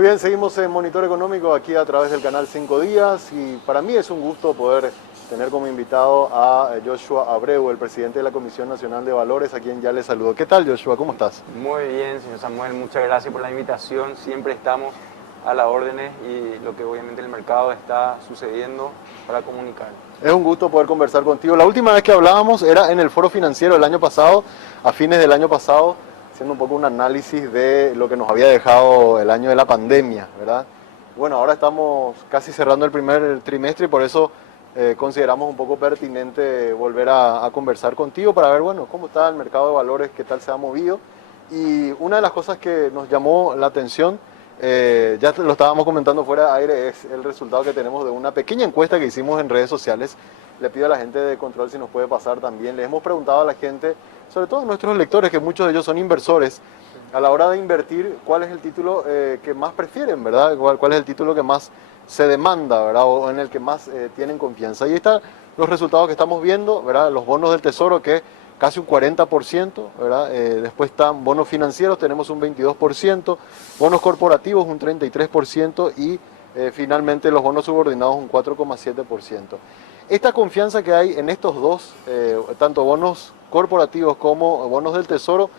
Muy bien, seguimos en Monitor Económico aquí a través del canal 5 Días y para mí es un gusto poder tener como invitado a Joshua Abreu, el presidente de la Comisión Nacional de Valores, a quien ya le saludo. ¿Qué tal, Joshua? ¿Cómo estás? Muy bien, señor Samuel, muchas gracias por la invitación. Siempre estamos a las órdenes y lo que obviamente en el mercado está sucediendo para comunicar. Es un gusto poder conversar contigo. La última vez que hablábamos era en el Foro Financiero el año pasado, a fines del año pasado, haciendo un poco un análisis de lo que nos había dejado el año de la pandemia, ¿verdad? Bueno, ahora estamos casi cerrando el primer trimestre y por eso consideramos un poco pertinente volver a conversar contigo para ver, bueno, cómo está el mercado de valores, qué tal se ha movido. Y una de las cosas que nos llamó la atención, ya lo estábamos comentando fuera de aire, es el resultado que tenemos de una pequeña encuesta que hicimos en redes sociales. Le pido a la gente de control si nos puede pasar también. Les hemos preguntado a la gente, sobre todo a nuestros lectores, que muchos de ellos son inversores, a la hora de invertir, ¿cuál es el título que más prefieren, verdad? ¿Cuál es el título que más se demanda, verdad? O en el que más tienen confianza. Y ahí están los resultados que estamos viendo, ¿verdad? Los bonos del Tesoro, que casi un 40%, ¿verdad? Después están bonos financieros, tenemos un 22%, bonos corporativos un 33% y finalmente los bonos subordinados un 4,7%. Esta confianza que hay en estos dos, tanto bonos corporativos como bonos del Tesoro,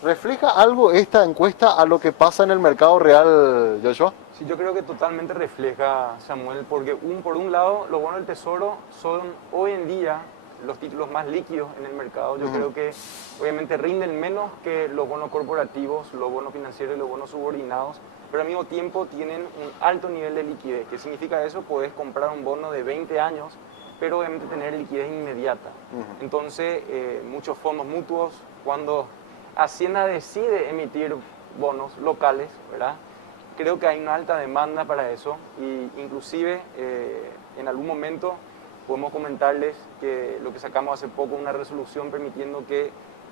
¿refleja algo esta encuesta a lo que pasa en el mercado real, Joshua? Sí, yo creo que totalmente refleja, Samuel, porque por un lado los bonos del Tesoro son hoy en día los títulos más líquidos en el mercado. Yo creo que obviamente rinden menos que los bonos corporativos, los bonos financieros y los bonos subordinados, pero al mismo tiempo tienen un alto nivel de liquidez. ¿Qué significa eso? Puedes comprar un bono de 20 años, pero obviamente tener liquidez inmediata. Entonces, muchos fondos mutuos, cuando Hacienda decide emitir bonos locales, ¿verdad? Creo que hay una alta demanda para eso y inclusive en algún momento podemos comentarles que lo que sacamos hace poco, una resolución permitiendo que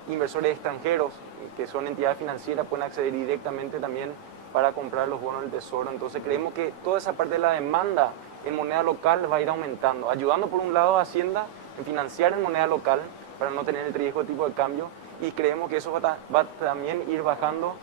inversores extranjeros, que son entidades financieras, puedan acceder directamente también para comprar los bonos del Tesoro. Entonces creemos que toda esa parte de la demanda en moneda local va a ir aumentando, ayudando por un lado a Hacienda en financiar en moneda local para no tener el riesgo de tipo de cambio, y creemos que eso va también ir bajando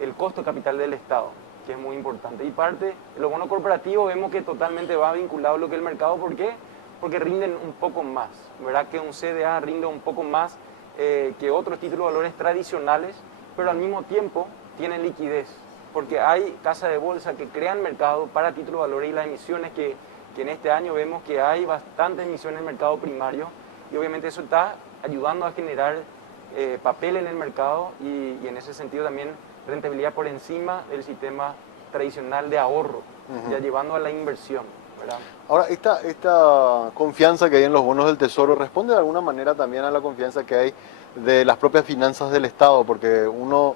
el costo de capital del Estado, que es muy importante. Y parte de los bonos corporativos vemos que totalmente va vinculado a lo que es el mercado. ¿Por qué? Porque rinden un poco más, ¿verdad? Que un CDA rinde un poco más que otros títulos de valores tradicionales, pero al mismo tiempo tienen liquidez, porque hay casas de bolsa que crean mercado para títulos de valores y las emisiones que en este año vemos que hay bastantes emisiones en el mercado primario y obviamente eso está ayudando a generar papel en el mercado y en ese sentido también rentabilidad por encima del sistema tradicional de ahorro, ya llevando a la inversión, ¿verdad? Ahora, esta confianza que hay en los bonos del Tesoro responde de alguna manera también a la confianza que hay de las propias finanzas del Estado, porque uno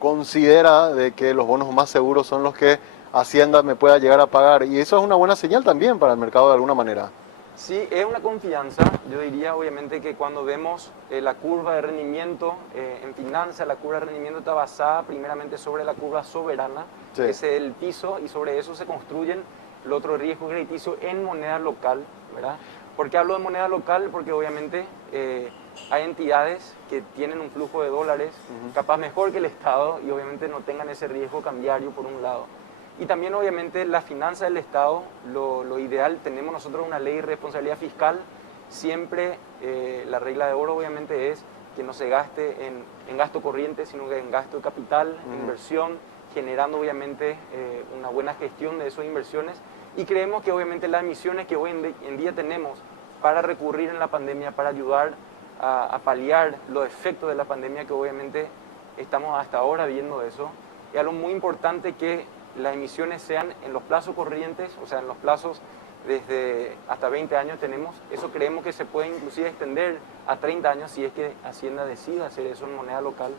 considera de que los bonos más seguros son los que Hacienda me pueda llegar a pagar, y eso es una buena señal también para el mercado de alguna manera. Sí, es una confianza. Yo diría obviamente que cuando vemos la curva de rendimiento en finanzas, la curva de rendimiento está basada primeramente sobre la curva soberana, Sí. que es el piso, y sobre eso se construyen los otros riesgos crediticios en moneda local, ¿verdad? ¿Por qué hablo de moneda local? Porque obviamente hay entidades que tienen un flujo de dólares capaz mejor que el Estado y obviamente no tengan ese riesgo cambiario por un lado. Y también obviamente la finanza del Estado, lo ideal, tenemos nosotros una ley de responsabilidad fiscal, siempre la regla de oro obviamente es que no se gaste en gasto corriente, sino que en gasto de capital, inversión, generando obviamente una buena gestión de esas inversiones. Y creemos que obviamente las emisiones que hoy en día tenemos para recurrir en la pandemia, para ayudar a paliar los efectos de la pandemia, que obviamente estamos hasta ahora viendo eso, es algo muy importante que las emisiones sean en los plazos corrientes, o sea, en los plazos desde hasta 20 años tenemos. Eso creemos que se puede inclusive extender a 30 años si es que Hacienda decide hacer eso en moneda local.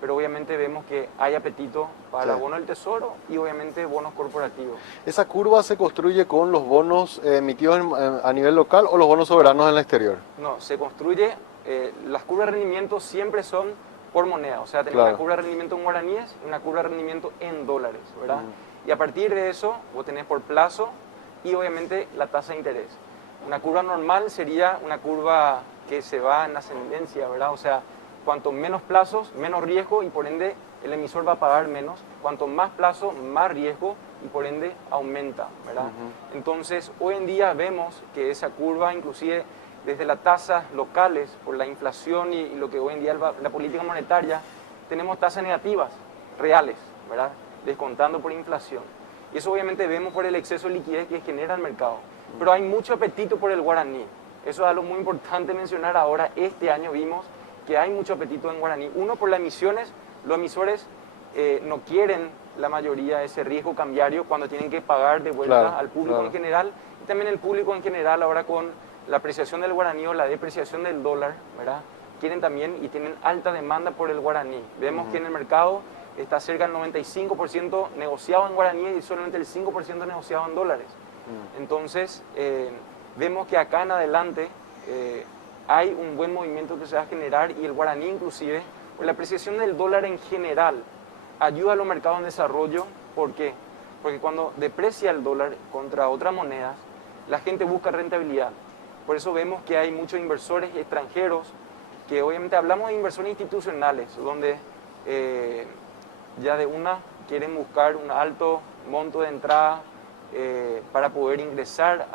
Pero obviamente vemos que hay apetito para bonos del Tesoro y obviamente bonos corporativos. ¿Esa curva se construye con los bonos emitidos a nivel local o los bonos soberanos en el exterior? No, se construye, las curvas de rendimiento siempre son por moneda, o sea, tenemos una curva de rendimiento en guaraníes y una curva de rendimiento en dólares, ¿verdad? Y a partir de eso, vos tenés por plazo y obviamente la tasa de interés. Una curva normal sería una curva que se va en ascendencia, ¿verdad? O sea, cuanto menos plazos, menos riesgo y por ende el emisor va a pagar menos. Cuanto más plazo, más riesgo y por ende aumenta, ¿verdad? Entonces, hoy en día vemos que esa curva, inclusive desde las tasas locales, por la inflación y lo que hoy en día es la política monetaria, tenemos tasas negativas, reales, ¿verdad? Descontando por inflación. Y eso obviamente vemos por el exceso de liquidez que genera el mercado. Pero hay mucho apetito por el guaraní. Eso es algo muy importante mencionar ahora. Este año vimos que hay mucho apetito en guaraní. Uno, por las emisiones. Los emisores no quieren, la mayoría, ese riesgo cambiario cuando tienen que pagar de vuelta al público en general. Y también el público en general ahora con la apreciación del guaraní o la depreciación del dólar, ¿verdad? Quieren también y tienen alta demanda por el guaraní. Vemos que en el mercado está cerca del 95% negociado en guaraníes y solamente el 5% negociado en dólares. Entonces, vemos que acá en adelante hay un buen movimiento que se va a generar y el guaraní inclusive, por la apreciación del dólar en general, ayuda a los mercados en desarrollo. ¿Por qué? Porque cuando deprecia el dólar contra otras monedas, la gente busca rentabilidad. Por eso vemos que hay muchos inversores extranjeros, que obviamente hablamos de inversores institucionales, donde ya de una quieren buscar un alto monto de entrada para poder ingresar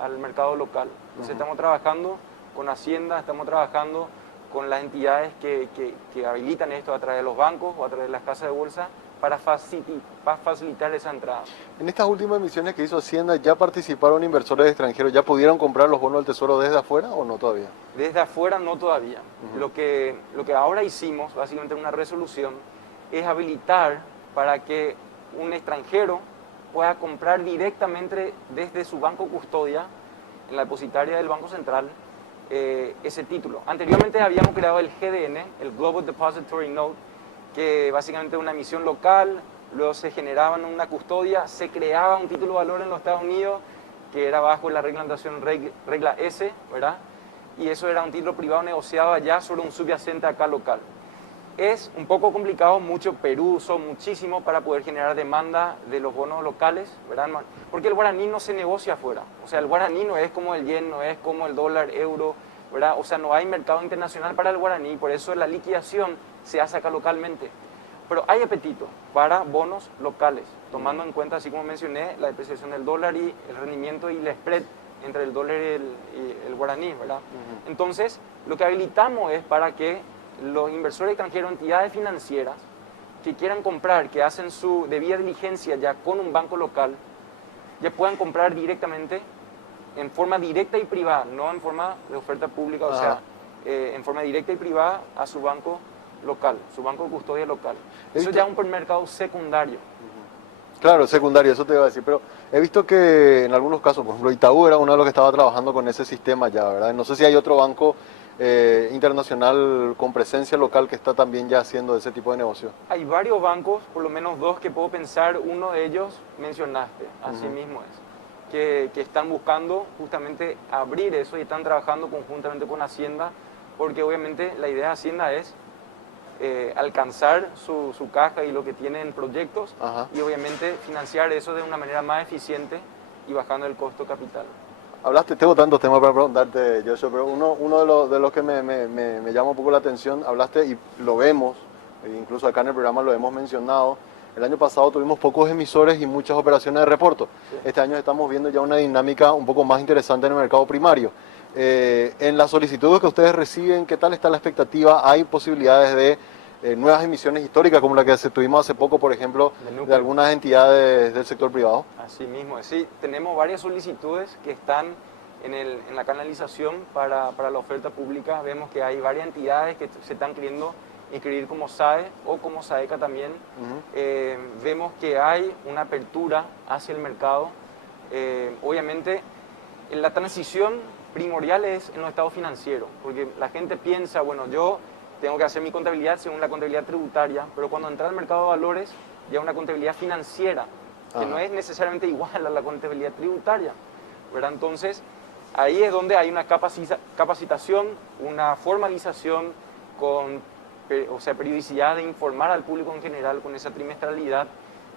al mercado local. Entonces estamos trabajando con Hacienda, estamos trabajando con las entidades que habilitan esto a través de los bancos o a través de las casas de bolsa para facilitar esa entrada. En estas últimas emisiones que hizo Hacienda, ¿ya participaron inversores extranjeros? ¿Ya pudieron comprar los bonos del Tesoro desde afuera o no todavía? Desde afuera no todavía. Lo que ahora hicimos, básicamente una resolución, es habilitar para que un extranjero pueda comprar directamente desde su banco custodia, en la depositaria del Banco Central, ese título. Anteriormente habíamos creado el GDN, el Global Depository Note, que básicamente es una emisión local, luego se generaba en una custodia, se creaba un título de valor en los Estados Unidos, que era bajo la reglamentación regla S, ¿verdad? Y eso era un título privado negociado allá sobre un subyacente acá local. Es un poco complicado, Perú usó muchísimo para poder generar demanda de los bonos locales, ¿verdad? Porque el guaraní no se negocia afuera. O sea, el guaraní no es como el yen, no es como el dólar, euro, ¿verdad? O sea, no hay mercado internacional para el guaraní, por eso la liquidación se hace acá localmente. Pero hay apetito para bonos locales, tomando en cuenta, así como mencioné, la depreciación del dólar y el rendimiento y el spread entre el dólar y el guaraní, ¿verdad? Entonces, lo que habilitamos es para que los inversores extranjeros, entidades financieras, que quieran comprar, que hacen su debida diligencia ya con un banco local, ya puedan comprar directamente, en forma directa y privada, no en forma de oferta pública, o sea, en forma directa y privada a su banco local, su banco de custodia local. Eso ya es un mercado secundario. Claro, secundario, eso te iba a decir, pero he visto que en algunos casos, por ejemplo, Itaú era uno de los que estaba trabajando con ese sistema ya, ¿verdad? No sé si hay otro banco internacional con presencia local que está también ya haciendo ese tipo de negocio. Hay varios bancos, por lo menos dos que puedo pensar, uno de ellos mencionaste, así mismo es, que están buscando justamente abrir eso y están trabajando conjuntamente con Hacienda, porque obviamente la idea de Hacienda es alcanzar su caja y lo que tiene en proyectos y obviamente financiar eso de una manera más eficiente y bajando el costo capital. Hablaste, tengo tantos temas para preguntarte, Joshua, pero uno de los que me llama un poco la atención, hablaste y lo vemos, incluso acá en el programa lo hemos mencionado, el año pasado tuvimos pocos emisores y muchas operaciones de reporto. Sí. Este año estamos viendo ya una dinámica un poco más interesante en el mercado primario. En las solicitudes que ustedes reciben, ¿qué tal está la expectativa? ¿Hay posibilidades de nuevas emisiones históricas como la que tuvimos hace poco, por ejemplo, de algunas entidades del sector privado? Así mismo, sí, tenemos varias solicitudes que están en la canalización para la oferta pública. Vemos que hay varias entidades que se están queriendo inscribir como SAE o como SAECA también. Vemos que hay una apertura hacia el mercado. Obviamente, la transición primordial es en los estados financieros, porque la gente piensa, bueno, yo tengo que hacer mi contabilidad según la contabilidad tributaria, pero cuando entra al mercado de valores, ya una contabilidad financiera, que no es necesariamente igual a la contabilidad tributaria, ¿verdad? Entonces, ahí es donde hay una capacitación, una formalización con, o sea, periodicidad de informar al público en general con esa trimestralidad.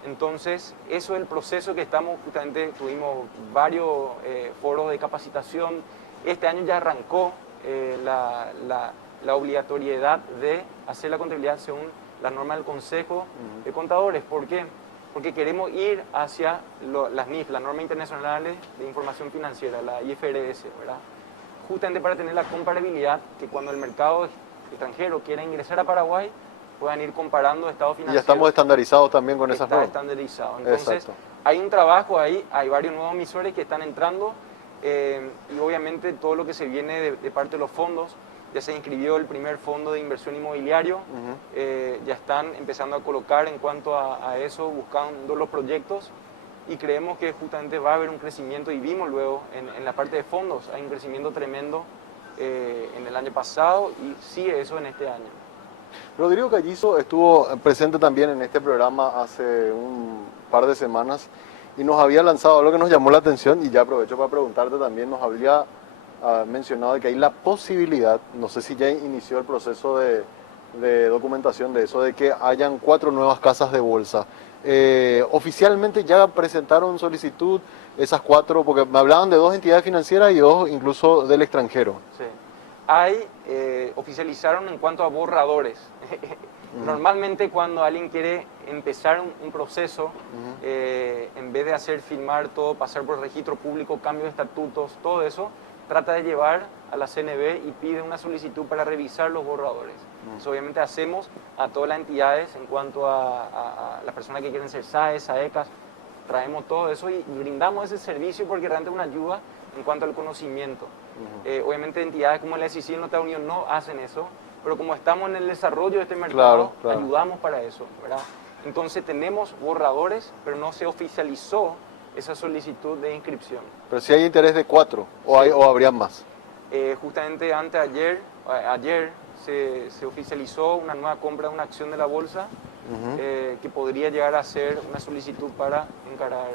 Entonces, eso es el proceso que estamos, justamente tuvimos varios foros de capacitación. Este año ya arrancó la obligatoriedad de hacer la contabilidad según la norma del Consejo de Contadores. ¿Por qué? Porque queremos ir hacia las NIF, las normas internacionales de información financiera, la IFRS, ¿verdad? Justamente para tener la comparabilidad, que cuando el mercado extranjero quiera ingresar a Paraguay, puedan ir comparando estados financieros. Y ya estamos estandarizados también con esas normas. Está estandarizado. Entonces, exacto, hay un trabajo ahí, hay varios nuevos emisores que están entrando y obviamente todo lo que se viene de parte de los fondos. Ya se inscribió el primer fondo de inversión inmobiliario, ya están empezando a colocar en cuanto a eso, buscando los proyectos y creemos que justamente va a haber un crecimiento y vimos luego en la parte de fondos, hay un crecimiento tremendo en el año pasado y sigue eso en este año. Rodrigo Callizo estuvo presente también en este programa hace un par de semanas y nos había lanzado algo que nos llamó la atención y ya aprovecho para preguntarte también, nos había mencionado de que hay la posibilidad, no sé si ya inició el proceso de documentación de eso, de que hayan 4 nuevas casas de bolsa. Oficialmente ya presentaron solicitud esas 4, porque me hablaban de 2 entidades financieras y 2 incluso del extranjero. Sí. Oficializaron en cuanto a borradores. Normalmente cuando alguien quiere empezar un proceso, en vez de hacer firmar todo, pasar por registro público, cambio de estatutos, todo eso, trata de llevar a la CNB y pide una solicitud para revisar los borradores. Entonces, obviamente hacemos a todas las entidades en cuanto a las personas que quieren ser SAES, SAECAS, traemos todo eso y brindamos ese servicio porque realmente es una ayuda en cuanto al conocimiento. Obviamente entidades como la SEC en la Estados Unidos no hacen eso, pero como estamos en el desarrollo de este mercado, claro. Ayudamos para eso, ¿verdad? Entonces tenemos borradores, pero no se oficializó esa solicitud de inscripción. Pero si hay interés de 4, o, sí. O habría más. Justamente ayer se oficializó una nueva compra de una acción de la bolsa que podría llegar a ser una solicitud para encarar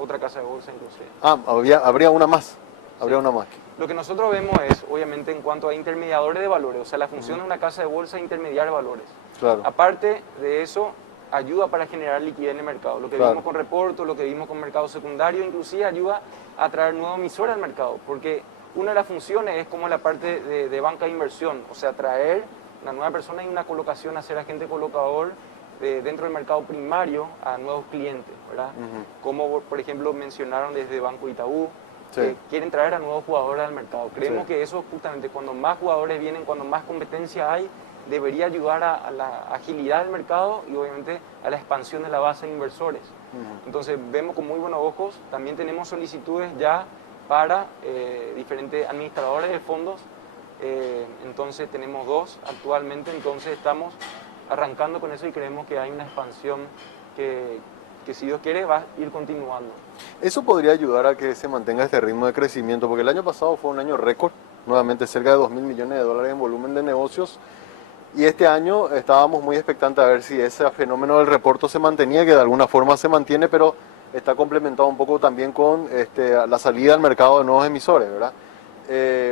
otra casa de bolsa inclusive. Habría una más. Habría Sí. una más. Lo que nosotros vemos es, obviamente, en cuanto a intermediadores de valores, o sea, la función de una casa de bolsa es intermediar valores. Claro. Aparte de eso, ayuda para generar liquidez en el mercado. Lo que vimos con Reporto, lo que vimos con mercado secundario, inclusive ayuda a traer nuevos emisores al mercado, porque una de las funciones es como la parte de banca de inversión, o sea, traer una nueva persona y una colocación, hacer agente colocador dentro del mercado primario a nuevos clientes, ¿verdad? Como, por ejemplo, mencionaron desde Banco Itaú, que quieren traer a nuevos jugadores al mercado. Creemos que eso justamente, cuando más jugadores vienen, cuando más competencia hay, debería ayudar a la agilidad del mercado y obviamente a la expansión de la base de inversores. Entonces vemos con muy buenos ojos, también tenemos solicitudes ya para diferentes administradores de fondos, entonces tenemos 2 actualmente, entonces estamos arrancando con eso y creemos que hay una expansión que si Dios quiere va a ir continuando. Eso podría ayudar a que se mantenga este ritmo de crecimiento, porque el año pasado fue un año récord, nuevamente cerca de 2.000 millones de dólares en volumen de negocios, y este año estábamos muy expectantes a ver si ese fenómeno del reporto se mantenía, que de alguna forma se mantiene, pero está complementado un poco también con la salida al mercado de nuevos emisores, ¿verdad?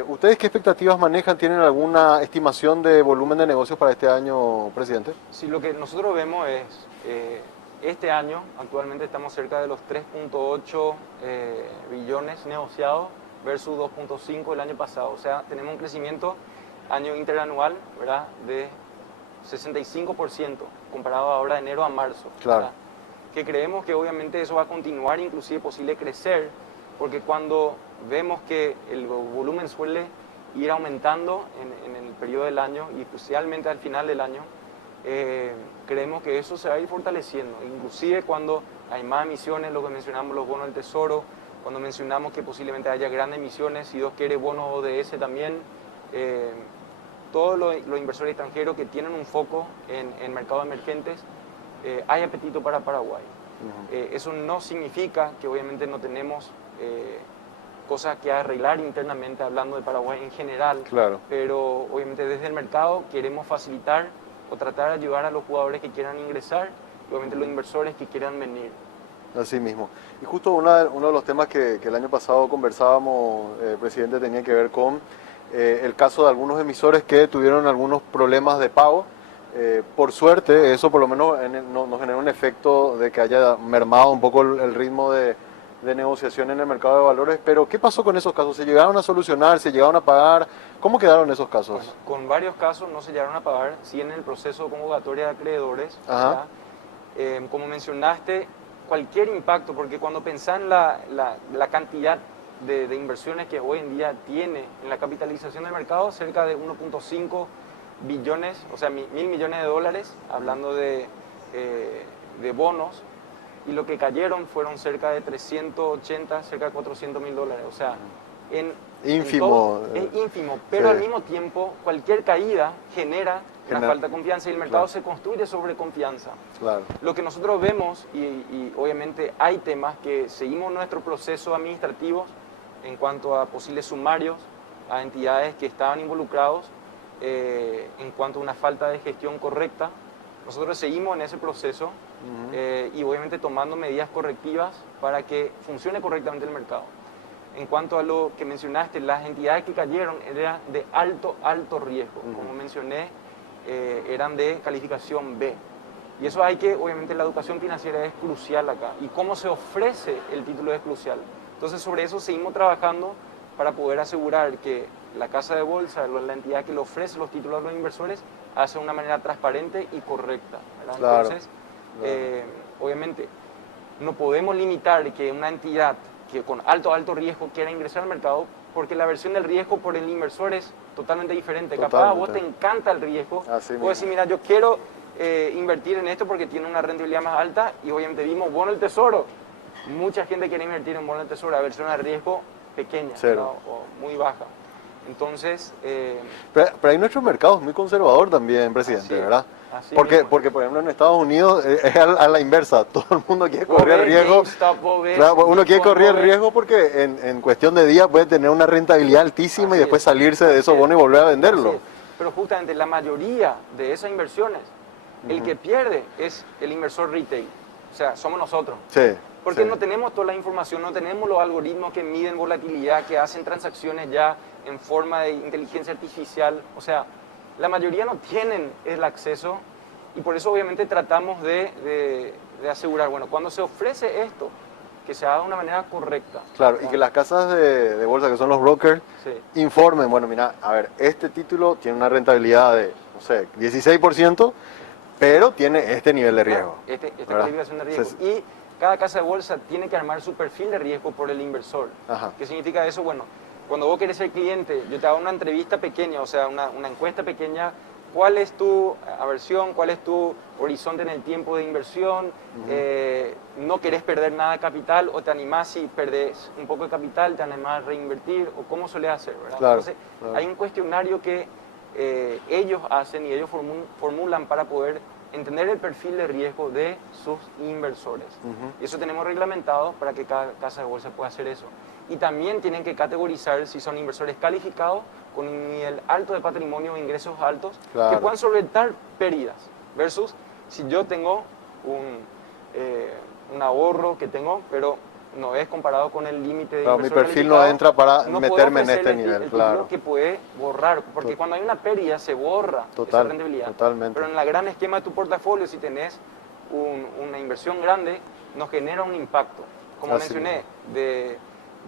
¿Ustedes qué expectativas manejan? ¿Tienen alguna estimación de volumen de negocios para este año, presidente? Sí, lo que nosotros vemos es, este año actualmente estamos cerca de los 3.8 billones negociados versus 2.5 el año pasado. O sea, tenemos un crecimiento año interanual, ¿verdad?, de 65% comparado ahora de enero a marzo. Claro. ¿Verdad? Que creemos que obviamente eso va a continuar, inclusive posible crecer, porque cuando vemos que el volumen suele ir aumentando en el periodo del año y especialmente al final del año, creemos que eso se va a ir fortaleciendo, inclusive cuando hay más emisiones, lo que mencionamos, los bonos del Tesoro, cuando mencionamos que posiblemente haya grandes emisiones, si Dios quiere bonos ODS también, todos los inversores extranjeros que tienen un foco en mercados emergentes, hay apetito para Paraguay. Eso no significa que obviamente no tenemos cosas que arreglar internamente hablando de Paraguay en general, claro. Pero obviamente desde el mercado queremos facilitar o tratar de ayudar a los jugadores que quieran ingresar y obviamente los inversores que quieran venir. Así mismo. Y justo uno de los temas que el año pasado conversábamos, presidente, tenía que ver con el caso de algunos emisores que tuvieron algunos problemas de pago. Por suerte, eso por lo menos nos generó un efecto de que haya mermado un poco el ritmo de de negociación en el mercado de valores, pero ¿qué pasó con esos casos? ¿Se llegaron a solucionar? ¿Se llegaron a pagar? ¿Cómo quedaron esos casos? Bueno, con varios casos no se llegaron a pagar, sí en el proceso de convocatoria de acreedores, Ajá. como mencionaste, cualquier impacto, porque cuando pensás en la cantidad de inversiones que hoy en día tiene en la capitalización del mercado, cerca de 1.5 billones, o sea, 1.000 millones de dólares, hablando de bonos, y lo que cayeron fueron cerca de 380, cerca de 400.000 dólares, o sea, Ínfimo. es ínfimo, pero Sí. al mismo tiempo cualquier caída genera una falta de confianza y el mercado Claro. se construye sobre confianza. Claro. Lo que nosotros vemos, y obviamente hay temas que seguimos nuestro proceso administrativo en cuanto a posibles sumarios a entidades que estaban involucrados, en cuanto a una falta de gestión correcta. Nosotros seguimos en ese proceso y obviamente tomando medidas correctivas para que funcione correctamente el mercado. En cuanto a lo que mencionaste, las entidades que cayeron eran de alto riesgo. Como mencioné, eran de calificación B. Y eso hay que, obviamente la educación financiera es crucial acá. Y cómo se ofrece el título es crucial. Entonces sobre eso seguimos trabajando para poder asegurar que la casa de bolsa, la entidad que le ofrece los títulos a los inversores, hace de una manera transparente y correcta, ¿verdad? Claro, Entonces, claro. obviamente, no podemos limitar que una entidad que con alto riesgo quiera ingresar al mercado, porque la versión del riesgo por el inversor es totalmente diferente. Capaz a vos te encanta el riesgo, vos decís, mira, yo quiero invertir en esto porque tiene una rentabilidad más alta, y obviamente vimos bono del tesoro. Mucha gente quiere invertir en bono del tesoro, la versión de riesgo pequeña, ¿no? O muy baja. Entonces... pero ahí nuestro mercado es muy conservador también, presidente, ¿verdad? Porque, por ejemplo, en Estados Unidos es a la inversa. Todo el mundo quiere correr riesgo. Claro, uno quiere correr riesgo porque en cuestión de días puede tener una rentabilidad altísima y después salirse de esos bonos y volver a venderlo. Pero justamente la mayoría de esas inversiones, el que pierde es el inversor retail. O sea, somos nosotros. Sí. Porque no tenemos toda la información, no tenemos los algoritmos que miden volatilidad, que hacen transacciones ya en forma de inteligencia artificial. O sea, la mayoría no tienen el acceso, y por eso obviamente tratamos de asegurar, bueno, cuando se ofrece esto, que se haga de una manera correcta. Claro, y que las casas de bolsa, que son los brokers, informen, bueno, mira, a ver, este título tiene una rentabilidad de, no sé, 16%, pero tiene este nivel de riesgo. Esta calificación de riesgo. Y cada casa de bolsa tiene que armar su perfil de riesgo por el inversor. Ajá. ¿Qué significa eso? Bueno, cuando vos querés ser cliente, yo te hago una entrevista pequeña, o sea, una encuesta pequeña. ¿Cuál es tu aversión? ¿Cuál es tu horizonte en el tiempo de inversión? ¿No querés perder nada de capital o te animás si perdés un poco de capital, te animás a reinvertir? ¿O cómo solés hacer? ¿Verdad? Claro, Entonces, hay un cuestionario que ellos hacen y ellos formulan para poder entender el perfil de riesgo de sus inversores. Y eso tenemos reglamentado para que cada casa de bolsa pueda hacer eso. Y también tienen que categorizar si son inversores calificados con un nivel alto de patrimonio o ingresos altos, que puedan solventar pérdidas, versus si yo tengo un ahorro que tengo, pero no es comparado con el límite de inversión. Mi perfil no entra para no meterme en este nivel, claro. Que puede borrar, porque cuando hay una pérdida se borra esa rentabilidad. Totalmente. Pero en el gran esquema de tu portafolio, si tenés una inversión grande, nos genera un impacto. Como mencioné, de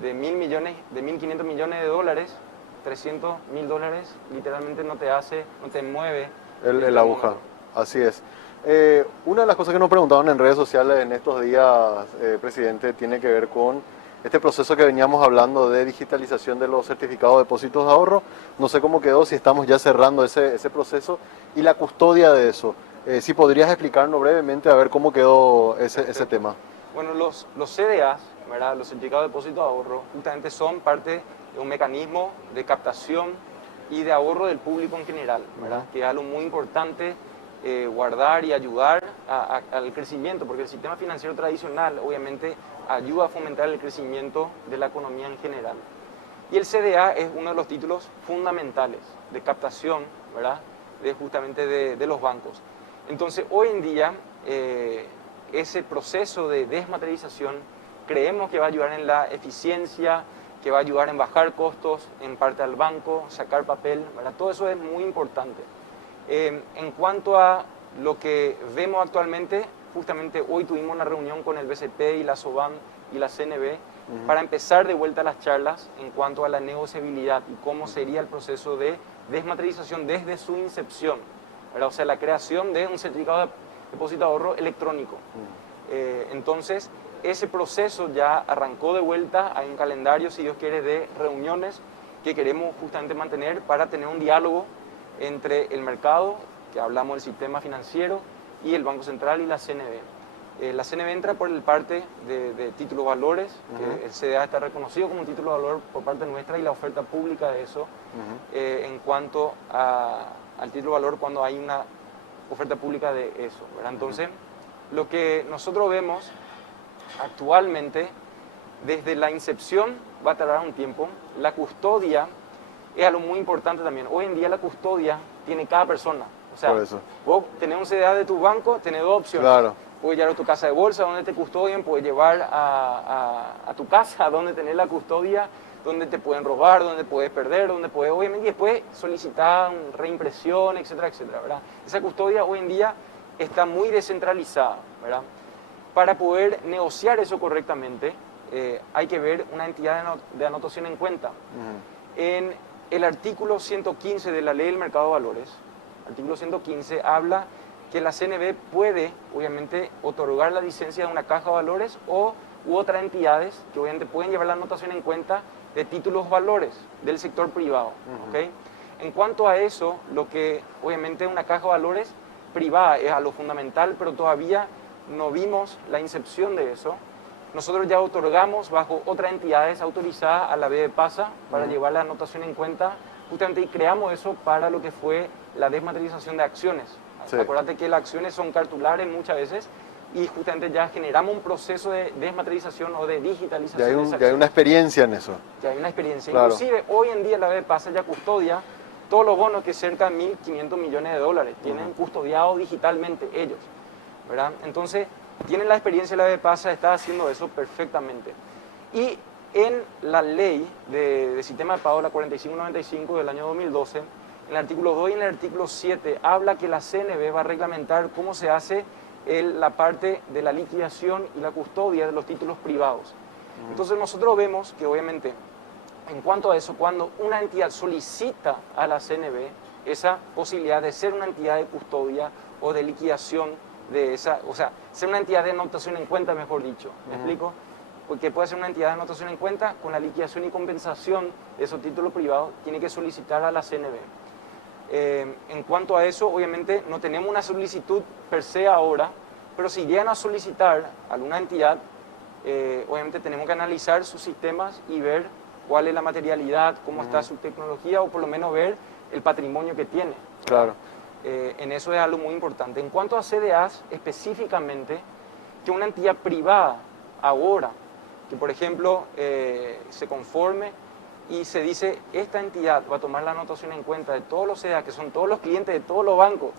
1.000 millones, de 1.500 millones de dólares, 300.000 dólares literalmente no te mueve la aguja. Así es. Una de las cosas que nos preguntaban en redes sociales en estos días, presidente, tiene que ver con este proceso que veníamos hablando de digitalización de los certificados de depósitos de ahorro. No sé cómo quedó, si estamos ya cerrando ese proceso y la custodia de eso. Si podrías explicarnos brevemente a ver cómo quedó ese tema. Bueno, los CDAs, ¿verdad? Los certificados de depósito de ahorro, justamente son parte de un mecanismo de captación y de ahorro del público en general, ¿verdad? Que es algo muy importante, guardar y ayudar al crecimiento, porque el sistema financiero tradicional obviamente ayuda a fomentar el crecimiento de la economía en general. Y el CDA es uno de los títulos fundamentales de captación, ¿verdad? Justamente de los bancos. Entonces, hoy en día, ese proceso de desmaterialización creemos que va a ayudar en la eficiencia, que va a ayudar en bajar costos en parte al banco, sacar papel, ¿verdad? Todo eso es muy importante. En cuanto a lo que vemos actualmente, justamente hoy tuvimos una reunión con el BCP y la SOBAN y la CNB para empezar de vuelta las charlas en cuanto a la negociabilidad y cómo sería el proceso de desmaterialización desde su incepción, ¿verdad? O sea, la creación de un certificado de depósito de ahorro electrónico. Entonces, ese proceso ya arrancó de vuelta. Hay un calendario, si Dios quiere, de reuniones que queremos justamente mantener para tener un diálogo entre el mercado, que hablamos del sistema financiero, y el Banco Central y la CNB. La CNB entra por el parte de títulos valores, que el CDA está reconocido como un título de valor por parte nuestra y la oferta pública de eso, en cuanto al título de valor cuando hay una oferta pública de eso, ¿verdad? Entonces, lo que nosotros vemos actualmente, desde la incepción va a tardar un tiempo. La custodia es algo muy importante también. Hoy en día la custodia tiene cada persona. O sea, vos tenés un CDA de tu banco, tenés dos opciones. Claro. Puedes llevar a tu casa de bolsa donde te custodian, puedes llevar a tu casa donde tenés la custodia, donde te pueden robar, donde puedes perder, donde puedes, obviamente, y después solicitar reimpresión, etcétera, etcétera, ¿verdad? Esa custodia hoy en día está muy descentralizada, ¿verdad? Para poder negociar eso correctamente, hay que ver una entidad de anotación en cuenta. En el artículo 115 de la Ley del Mercado de Valores, artículo 115, habla que la CNB puede, obviamente, otorgar la licencia de una caja de valores u otras entidades que obviamente pueden llevar la anotación en cuenta de títulos valores del sector privado. ¿Okay? En cuanto a eso, lo que obviamente una caja de valores privada es a lo fundamental, pero todavía no vimos la incepción de eso. Nosotros ya otorgamos bajo otras entidades autorizadas a la BBPASA para llevar la anotación en cuenta, justamente, y creamos eso para lo que fue la desmaterialización de acciones. Sí. Acuérdate que las acciones son cartulares muchas veces y justamente ya generamos un proceso de desmaterialización o de digitalización de esas acciones. Ya hay una experiencia en eso. Ya hay una experiencia. Claro. Inclusive hoy en día la BBPASA ya custodia todos los bonos, que cerca de 1.500 millones de dólares tienen custodiados digitalmente ellos, ¿verdad? Entonces, tienen la experiencia de la BBPASA, está haciendo eso perfectamente. Y en la ley de sistema de pago, la 4595 del año 2012, en el artículo 2 y en el artículo 7, habla que la CNB va a reglamentar cómo se hace la parte de la liquidación y la custodia de los títulos privados. Entonces nosotros vemos que obviamente, en cuanto a eso, cuando una entidad solicita a la CNB esa posibilidad de ser una entidad de custodia o de liquidación de esa, o sea, ser una entidad de anotación en cuenta, mejor dicho, ¿me explico? Porque puede ser una entidad de anotación en cuenta con la liquidación y compensación de esos títulos privados, tiene que solicitar a la CNB. En cuanto a eso, obviamente no tenemos una solicitud per se ahora, pero si llegan a solicitar alguna entidad, obviamente tenemos que analizar sus sistemas y ver cuál es la materialidad, cómo está su tecnología, o por lo menos ver el patrimonio que tiene. Claro. En eso es algo muy importante. En cuanto a CDAs, específicamente, que una entidad privada ahora, que por ejemplo se conforme y se dice, esta entidad va a tomar la anotación en cuenta de todos los CDAs, que son todos los clientes de todos los bancos,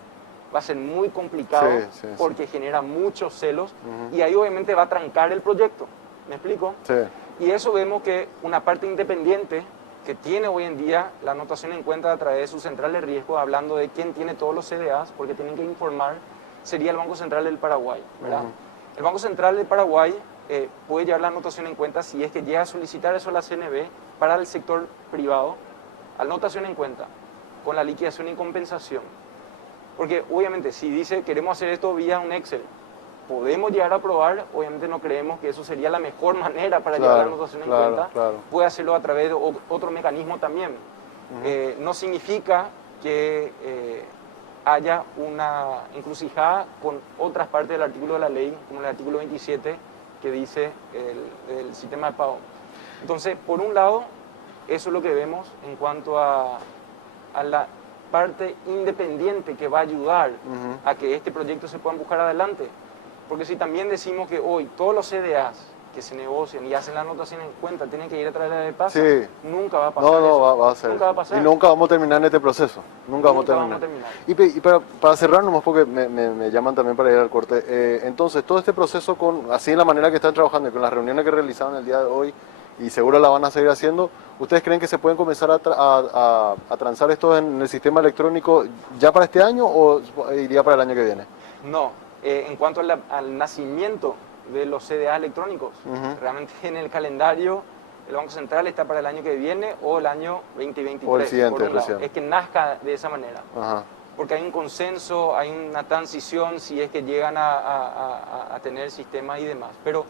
va a ser muy complicado, porque genera muchos celos y ahí obviamente va a trancar el proyecto. ¿Me explico? Sí. Y eso vemos que una parte independiente que tiene hoy en día la anotación en cuenta a través de su central de riesgo, hablando de quién tiene todos los CDAs, porque tienen que informar, sería el Banco Central del Paraguay, ¿verdad? El Banco Central del Paraguay puede llevar la anotación en cuenta si es que llega a solicitar eso a la CNB para el sector privado, anotación en cuenta, con la liquidación y compensación. Porque obviamente si dice queremos hacer esto vía un Excel, podemos llegar a aprobar, obviamente no creemos que eso sería la mejor manera para llevar la anotación en cuenta, puede hacerlo a través de otro mecanismo también. No significa que haya una encrucijada con otras partes del artículo de la ley, como el artículo 27, que dice el sistema de pago. Entonces, por un lado, eso es lo que vemos en cuanto a la parte independiente que va a ayudar a que este proyecto se pueda empujar adelante. Porque si también decimos que hoy todos los CDAs que se negocian y hacen la anotación en cuenta tienen que ir a través de la BBPASA, nunca va a pasar eso. Va a ser. Nunca va a pasar. Y nunca vamos a terminar en este proceso. Nunca vamos a terminar. Y para cerrar nomás, porque me llaman también para ir al corte. Entonces, todo este proceso, así en la manera que están trabajando y con las reuniones que realizaron el día de hoy, y seguro la van a seguir haciendo, ¿ustedes creen que se pueden comenzar a transar esto en el sistema electrónico ya para este año o iría para el año que viene? No. En cuanto al nacimiento de los CDA electrónicos. Realmente en el calendario el Banco Central está para el año que viene o el año 2023. O el siguiente, por un lado. recién. Es que nazca de esa manera. Ajá. Porque hay un consenso, hay una transición si es que llegan a tener sistemas y demás. Pero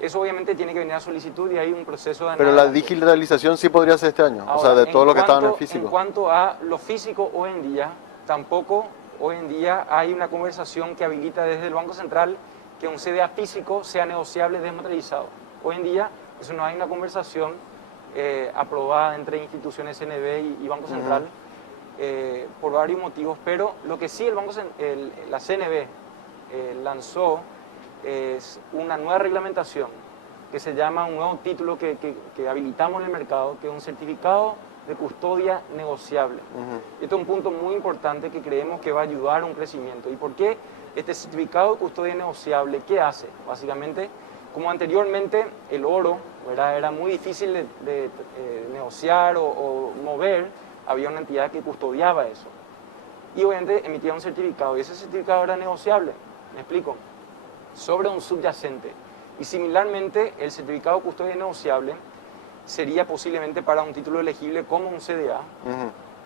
eso obviamente tiene que venir a solicitud y hay un proceso de Pero la análisis. digitalización sí podría ser este año, o Ahora, sea, de todo lo que estaba en el En físico. cuanto a lo físico, hoy en día, tampoco hoy en día hay una conversación que habilita desde el Banco Central que un CDA físico sea negociable desmaterializado. Hoy en día, eso no hay una conversación aprobada entre instituciones CNB y Banco Central por varios motivos, pero lo que sí la CNB lanzó es una nueva reglamentación que se llama un nuevo título que habilitamos en el mercado, que es un certificado de custodia negociable. Esto es un punto muy importante que creemos que va a ayudar a un crecimiento. ¿Y por qué este certificado de custodia negociable? ¿Qué hace? Básicamente, como anteriormente el oro era muy difícil de negociar o mover, había una entidad que custodiaba eso. Y obviamente emitía un certificado, y ese certificado era negociable. ¿Me explico? Sobre un subyacente. Y similarmente, el certificado de custodia negociable sería posiblemente para un título elegible como un CDA,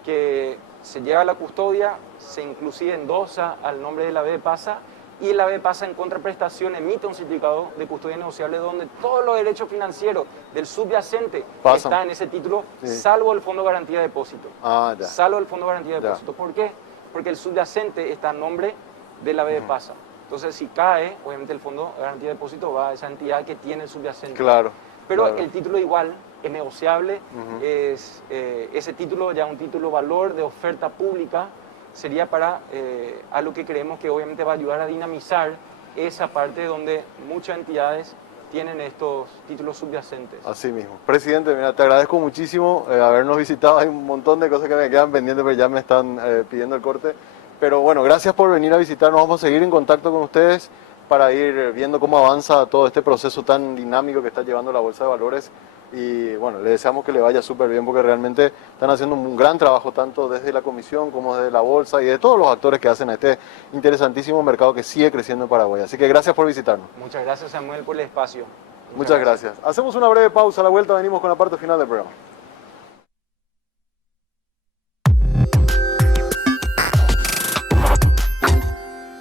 que se lleva la custodia, se inclusive endosa al nombre de la B de Pasa, y el AB Pasa en contraprestación emite un certificado de custodia negociable donde todos los derechos financieros del subyacente están en ese título, salvo el Fondo de Garantía de Depósito. Salvo el Fondo de Garantía de Depósito. ¿Por qué? Porque el subyacente está a nombre de la B de Pasa. Entonces, si cae, obviamente el Fondo de Garantía de Depósito va a esa entidad que tiene el subyacente. Claro. Pero el título igual es negociable, ese título ya un título valor de oferta pública, sería para algo que creemos que obviamente va a ayudar a dinamizar esa parte donde muchas entidades tienen estos títulos subyacentes. Así mismo. Presidente, mira, te agradezco muchísimo habernos visitado. Hay un montón de cosas que me quedan pendientes, pero ya me están pidiendo el corte. Pero bueno, gracias por venir a visitarnos. Vamos a seguir en contacto con ustedes para ir viendo cómo avanza todo este proceso tan dinámico que está llevando la Bolsa de Valores. Y bueno, le deseamos que le vaya súper bien porque realmente están haciendo un gran trabajo tanto desde la comisión como desde la bolsa y de todos los actores que hacen a este interesantísimo mercado que sigue creciendo en Paraguay. Así que gracias por visitarnos. Muchas gracias, Samuel, por el espacio. Muchas gracias. Hacemos una breve pausa, a la vuelta venimos con la parte final del programa.